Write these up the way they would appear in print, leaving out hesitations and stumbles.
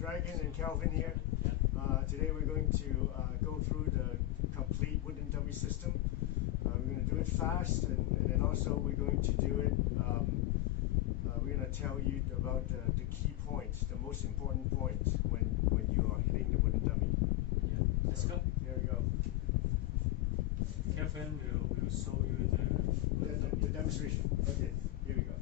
Dragon and Calvin here. Today we're going to go through the complete wooden dummy system. We're going to do it fast, and then also we're going to do it, we're going to tell you about the key points, the most important points when you are hitting the wooden dummy. Yeah. Let's go. Here we go. Kevin will show you The demonstration. Okay, here we go.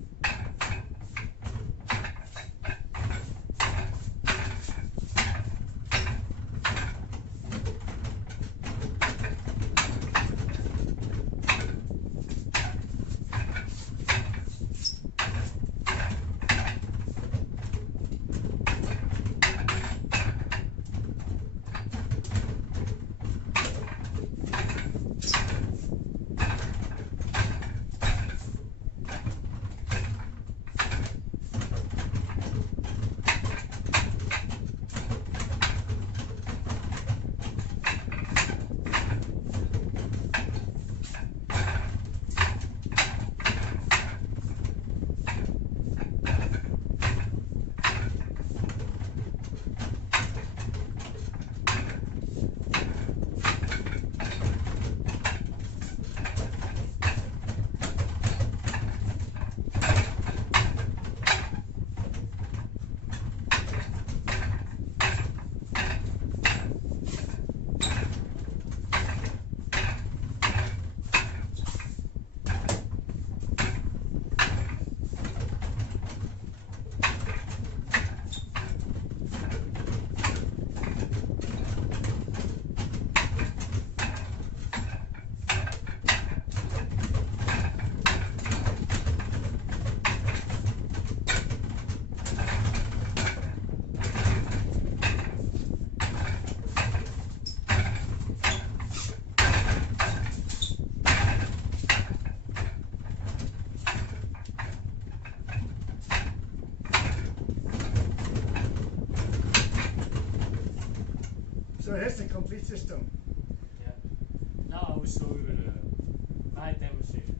So that's the complete system. Yeah. Now I will show you the light demonstration.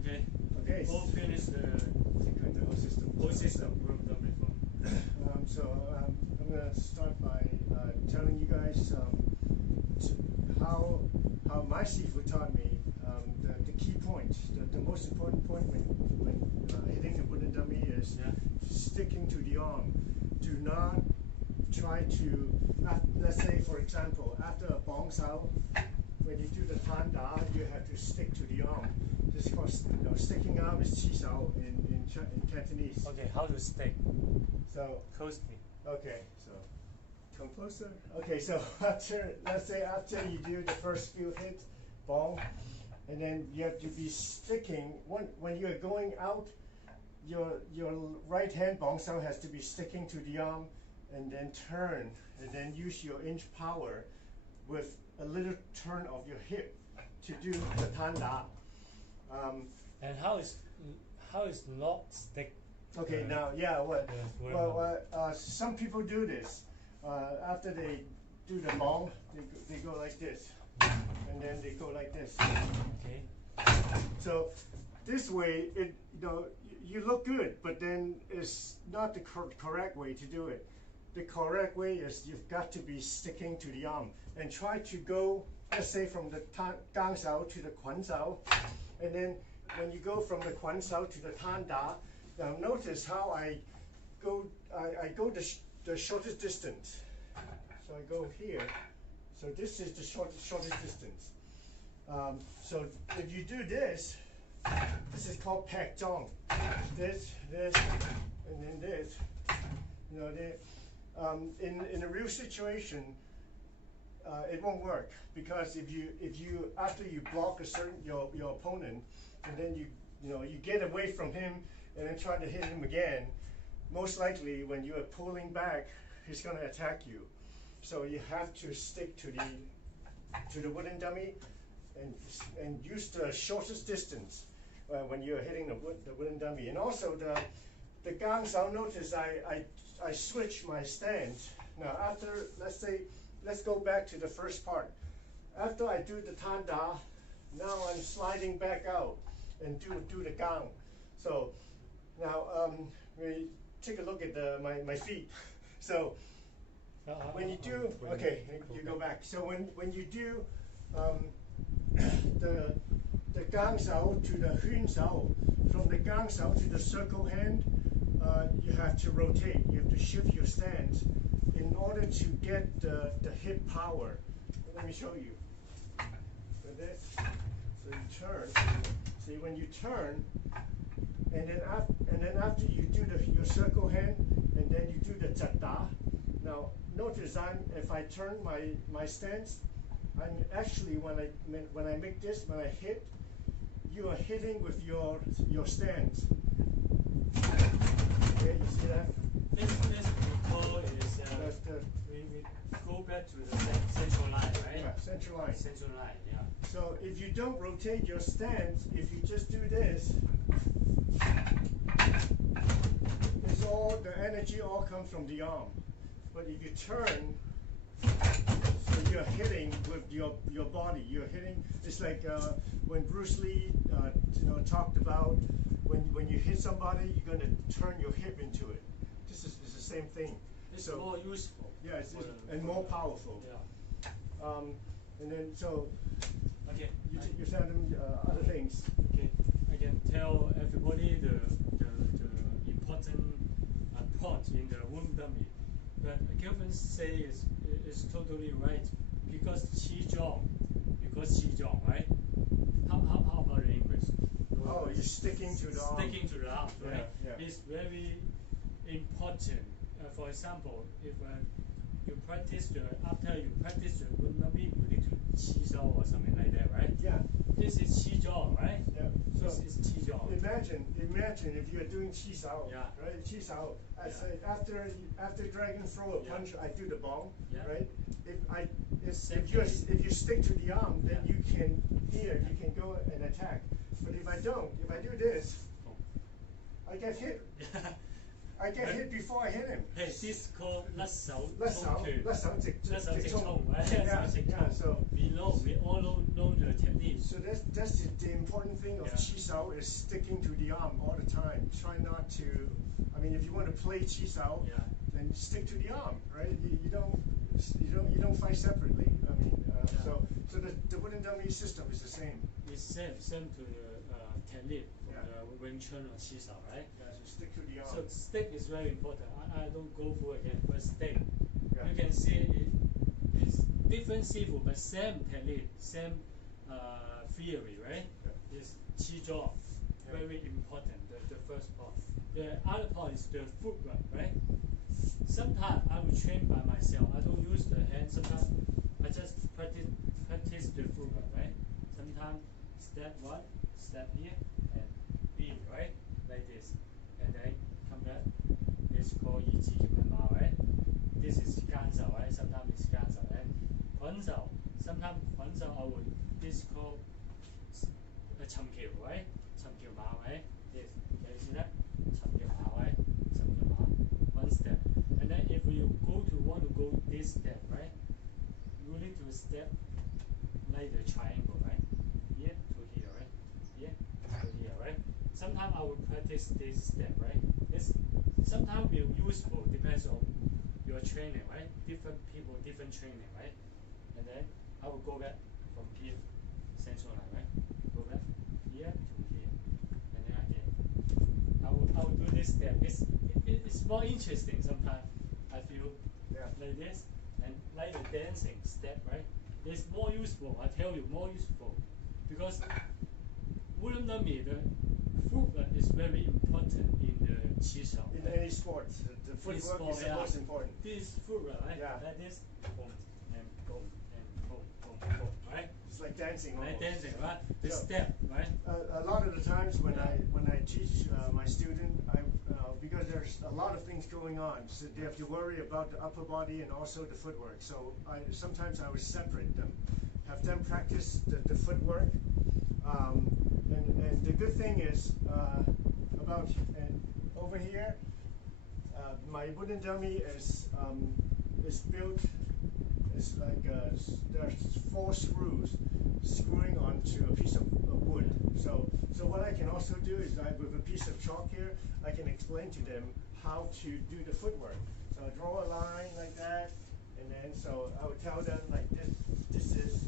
Okay. Okay. All finished The whole system. whole system worked on before. I'm going to start by telling you guys how my Sifu taught me the key points, the most arm. Do not try to, let's say for example, after a bong sao, when you do the tan da, you have to stick to the arm. This is called, sticking arm is chi sao in Cantonese. Okay, how to stick? So, Close me. okay, so come closer. Okay, so after, let's say after you do the first few hits, bong, and then you have to be sticking, when you're going out, your right hand bong sao has to be sticking to the arm, and then turn, and then use your inch power with a little turn of your hip to do the tan da. And how is not stick? Okay, now, yeah, what? Yeah, Well, some people do this. After they do the bong, they go like this, and then they go like this. Okay. So this way, you look good, but then it's not the correct way to do it. The correct way is you've got to be sticking to the arm and try to go, let's say, from the gang sao to the quan sao, and then when you go from the quan sao to the tan da, now notice how I go the shortest distance. So I go here. So this is the shortest distance. So if you do this, this is called Pak Zhong. This, and then this. In a real situation, it won't work, because if you after you block your opponent, and then you get away from him and then try to hit him again, most likely when you are pulling back, he's going to attack you. So you have to stick to the wooden dummy and use the shortest distance when you're hitting the wooden dummy. And also the gang sao, notice I switch my stance. Now after, let's go back to the first part. After I do the tan da, now I'm sliding back out and do the gang. So now we take a look at my feet. So when you do, okay, you go back. So when you do the gang sao to the hun sao, from the gang sao to the circle hand, you have to rotate. You have to shift your stance in order to get the hip power. Let me show you. So this, so you turn. See, when you turn, and then after you do your circle hand, and then you do the chata. Now notice if I turn my stance, I'm actually when I make this, when I hit, you are hitting with your stance. Okay, you see that? This we call is we go back to the central line, right? Yeah, central line. Central line, yeah. So if you don't rotate your stance, if you just do this, it's all the energy all comes from the arm. But if you turn, so you're hitting with your body. You're hitting. It's like when Bruce Lee, talked about when you hit somebody, you're going to turn your hip into it. This is the same thing. It's more useful. Yeah, and more powerful. Yeah. And then so. Okay. You said other things. Okay. I can tell everybody the important part in the womb dummy. But Kelvin say is totally right, because qigong, right? How about the English? Oh, you're sticking to the arm. Sticking to the arm, right? Yeah. It's very important. For example, if you practice after you practice the womb dummy, you need to qi sao or something like that, right? Yeah. This is qigong, right? Yeah. This is qigong. Imagine if you're doing qi sao, Yeah. right? Qi sao. I say after dragon throw a punch, I do the bong, Yeah. right? If you stick to the arm, then you can go and attack. But if I don't, if I do this, I get hit. I get hit before I hit him. Hey, this called 甩手直衝, right? Yeah, so we all know the technique. So that's the important thing of Qi Sao, is sticking to the arm all the time. Try not to. I mean, if you want to play Qi Sao, then stick to the arm, right? You don't fight separately. I mean. Yeah. So the wooden dummy system is the same. It's same to the technique from Yeah. the Wing Chun or Qi Sao, right? Yeah, so stick to the arm. So stick is very important. I don't go for it again, but stick. Yeah. You can see it's different sifu, but same technique, same theory, right? Yeah. It's Qi Zhuo, Yeah. very important, the first part. The other part is the footwork, right? Sometimes I will train by myself. I don't use the hand. Sometimes I just practice the footwork, right? Sometimes step one, step here, and B, right? Like this. And then come back. It's called 一击拳嘛, right? This is 干手, right? Sometimes it's 干手, right? 捆手, sometimes 捆手 I would, this is called 沉橋, right? 沉橋馬, right? This, can you see that? 沉橋馬, right? 沉橋馬, one step. And then if you want to go this step, right? You need to step like the triangle, right? Here to here, right? Here to here, right? Sometimes I will practice this step, right? This sometimes will useful, depends on your training, right? Different people, different training, right? And then I will go back from here, central line, right? Go back here to here, and then again. I will do this step. It's more interesting sometimes. I feel Yeah. like this, and like the dancing step, right? It's more useful. I tell you, more useful, because wooden dummy, the footwork is very important in the Qi Sao. In any sport, the footwork is the most important. This footwork, right? Yeah. Like this, boom, and boom, and boom, boom, boom, right? It's like dancing almost. Like dancing, right? The So, step, right? A lot of the times when I teach my student, because there's a lot of things going on, so they have to worry about the upper body and also the footwork. So sometimes I would separate them, have them practice the footwork. And the good thing is about over here, my wooden dummy is built. It's like there's 4 screws screwing onto a piece of wood. So what I can also do is with a piece of chalk here, I can explain to them how to do the footwork. So I draw a line like that, and then so I would tell them like this is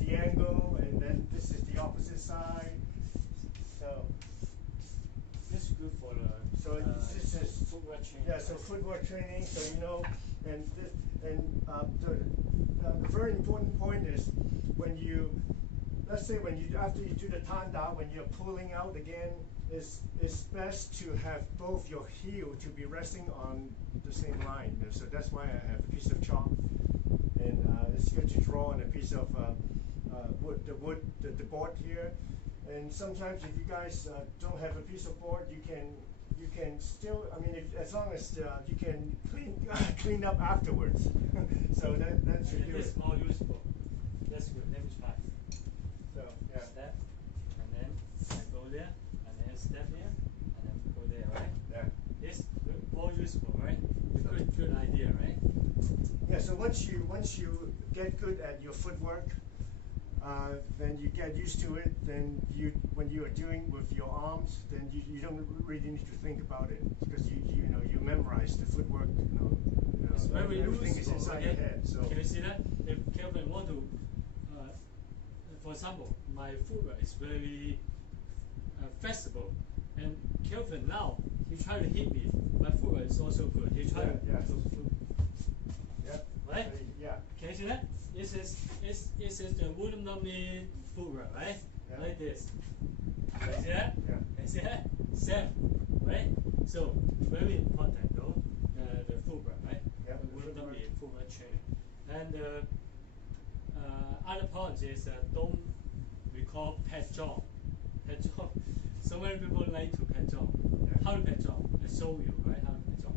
the angle, and then this is the opposite side. So This is good for the this is footwork training. yeah. So footwork training. So you know, and the very important point is when you, let's say after you do the tanda, when you're pulling out again, it's best to have both your heel to be resting on the same line. So that's why I have a piece of chalk, and it's good to draw on a piece of wood, the board here. And sometimes if you guys don't have a piece of board, you can still, I mean, as long as you can clean up afterwards. So that should do it. It's more useful. That's good. Let me try. So yeah. Step, and then I go there, and then step here, and then go there, right? Yeah. It's more useful, right? Good idea, right? Yeah. So once you get good at your footwork, then you get used to it. Then when you are doing with your arms, then you don't really need to think about it, because you know you memorize the footwork. It's very everything useful. is inside Okay? your head. So Can you see that? If Kelvin want to, for example, my footwork is very flexible, and Kelvin now he try to hit me. My footwork is also good. He try to. yeah. Yeah. Right? Yeah. Can you see that? This is the wooden dummy footwork, right? Yeah. Like this. Can you see that? Yeah. Can you see that? Same, right? So very important though, the footwork, right? Yeah, The the wooden footwork. dummy footwork training. And other part is don't we call pet jaw. Pet jaw. So many people like to pet jaw. Yeah. How to pet jaw? I show you, right? How to pet jaw.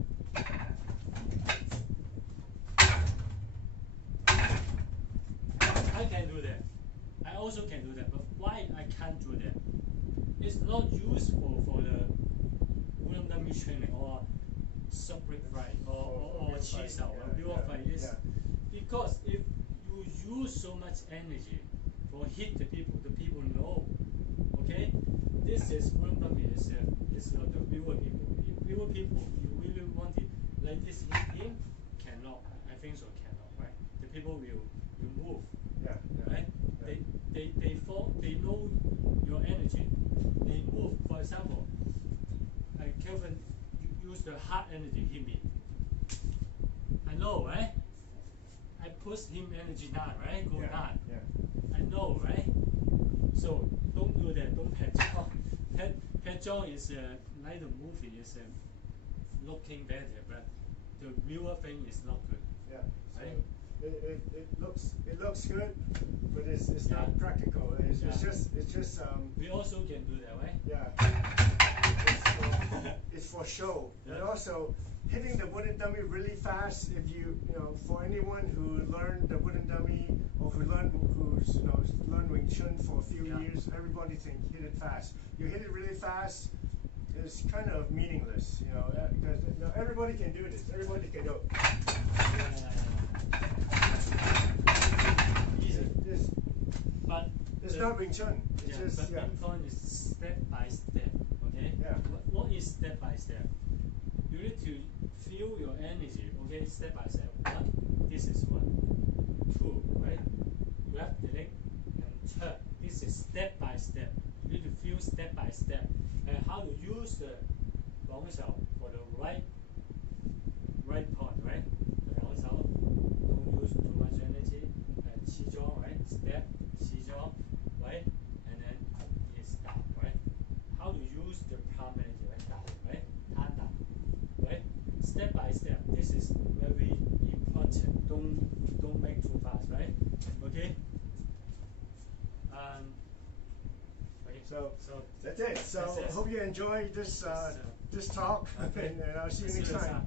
I can do that. I also can do that, but why I can't do that? It's not useful for the wooden dummy training or separate fight or real Qi fight, Sao or yeah, real yeah, fight. It's yeah. because if you use so much energy for hit the people know. Okay, this is wooden dummy is the real people. Real people, you really want it like this hit him, cannot. I think so, cannot, right? The people will they know your energy. They move. For example, Kelvin use the hard energy hit me. I know, right? I push him energy down, right? Go down. Yeah. I know, right? So don't do that. Don't pet John. Pet John is like the movie is looking better, but the real thing is not good. Yeah. So right? it looks good, but it's not practical. It's just we also can do that, right? Yeah. It's for show. Yeah. And also hitting the wooden dummy really fast. If you for anyone who learned the wooden dummy or who's learned Wing Chun for a few years, everybody can hit it fast. You hit it really fast, it's kind of meaningless, because everybody can do this. Everybody can go. Easy. But it's not Wing Chun. It's just Wing Chun is step by step. Okay. Yeah. What is step by step? You need to feel your energy. Okay, step by step. 1, this is 1, 2, right? Grab the leg and turn. This is step by step. You need to feel step by step and how to use the 兩手 for the right part, right? 兩手 don't use too much energy. 起咗 right? Step 起咗 right? And then is down, right? How to use the palm energy, right? Down, right? Down, right? Step by step. This is very important. Don't make too fast, right? Okay. Okay. So that's it. So that's it. hope you enjoyed this talk, and I'll see you next time.